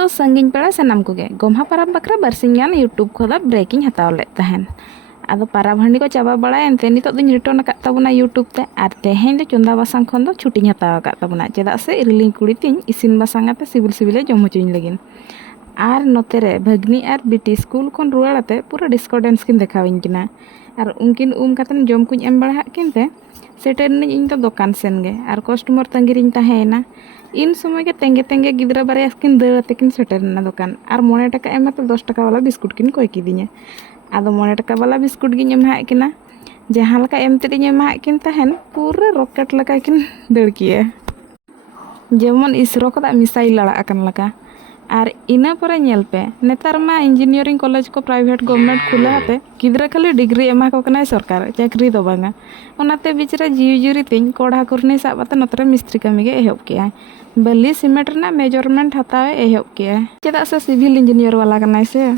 तो संगिन पेड़ा सानाम कोगे गोम्हा पाराब बकरा बरसिंगान यूट्यूब खोदा ब्रेकिंग हताव ले तहन आदो पाराब हंडी को चाबा बड़ा एनते नितो दिन रिटर्न अकात ताबोना यूट्यूब ते आर तेहें दो चंदा बासांग खन दो छुट्टी हताव अकात ताबोना चेदा से रिलिंग कुड़ी तिन इसिन बासांगाते सिबिल सिबिले जम होचोइन लगिन आर नोते रे भगनी आर बिटी स्कूल खन रुआड़ाते पूरा डिस्कॉर्डेंस किन देखाविन किना आर उनकिन कातन जम कुñ एम बड़ा किनते सेटेरनी इन तो दुकान सेन गे आर कस्टमर तंगिरिन ताहेना इन समय के तेंगे तेंगे गिद्रा बारे किन दड़ाते किन सेटेरना दुकान आर 9 टाका एमाते 10 टाका वाला बिस्कुट किन कोय किदिnya आदो 9 टाका वाला बिस्कुट गिन एम हाय किना जहां लका एम तेदिñ एम हाय किन ताहेन पूरा रॉकेट लका किन दड़ किया जेमन इसरो को मिसाइल लड़ा अकन लका आर इना परे नेल पे नेतार मा इंजीनियरिंग कॉलेज को प्राइवेट गवर्नमेंट खुला हाते गिद्रा खाली डिग्री एमा को कनाय सरकार चाकरी दो बांगा ओनाते बिचरा जीवजुरी तिन कोढ़ा कुरनी साबाते नतरे मिस्त्री कमी गे एहब किया बली सीमेंट ना मेजरमेंट हतावे एहब किया चेदा से सिविल इंजीनियर वाला कनाय से